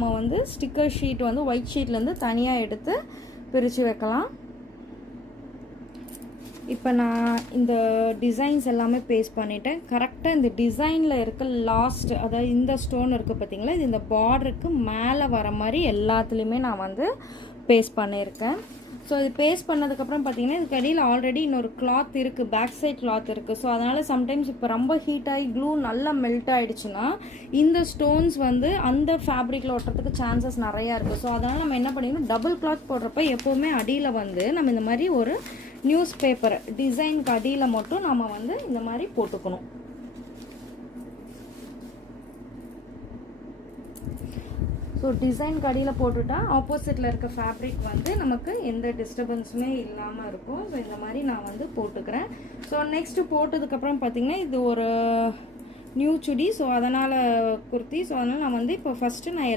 நம்ம வந்து sticker sheet வந்து ஒயிட் ஷீட்லேருந்து தனியாக எடுத்து பிரித்து வைக்கலாம். இப்போ நான் இந்த டிசைன்ஸ் எல்லாமே பேஸ்ட் பண்ணிட்டேன். கரெக்டாக இந்த டிசைனில் இருக்க லாஸ்ட், அதாவது இந்த ஸ்டோன் இருக்குது பார்த்தீங்களா, இது இந்த பார்டருக்கு மேலே வர மாதிரி எல்லாத்துலேயுமே நான் வந்து பேஸ்ட் பண்ணியிருக்கேன். ஸோ இது பேஸ்ட் பண்ணதுக்கப்புறம் பார்த்தீங்கன்னா இதுக்கு அடியில் ஆல்ரெடி இன்னொரு கிளாத் இருக்குது, பேக் சைட் கிளாத் இருக்குது. ஸோ அதனால் சம்டைம்ஸ் இப்போ ரொம்ப ஹீட் ஆகி க்ளூ நல்லா மெல்ட் ஆகிடுச்சுன்னா இந்த ஸ்டோன்ஸ் வந்து அந்த ஃபேப்ரிக்கில் ஒட்டுறதுக்கு சான்சஸ் நிறையா இருக்குது. ஸோ அதனால் நம்ம என்ன பண்ணிக்கணும், டபுள் கிளாத் போடுறப்ப எப்போவுமே அடியில் வந்து நம்ம இந்த மாதிரி ஒரு நியூஸ் பேப்பர் டிசைனுக்கு அடியில் மட்டும் நம்ம வந்து இந்த மாதிரி போட்டுக்கணும். ஸோ டிசைனுக்கு அடியில் போட்டுட்டா ஆப்போசிட்டில் இருக்க ஃபேப்ரிக் வந்து நமக்கு எந்த டிஸ்டர்பன்ஸுமே இல்லாமல் இருக்கும். ஸோ இந்த மாதிரி நான் வந்து போட்டுக்கிறேன். ஸோ நெக்ஸ்ட்டு போட்டதுக்கப்புறம் பார்த்திங்கன்னா இது ஒரு நியூ சுடி, ஸோ அதனால் குர்த்தி. ஸோ அதனால் நான் வந்து இப்போ ஃபஸ்ட்டு நான்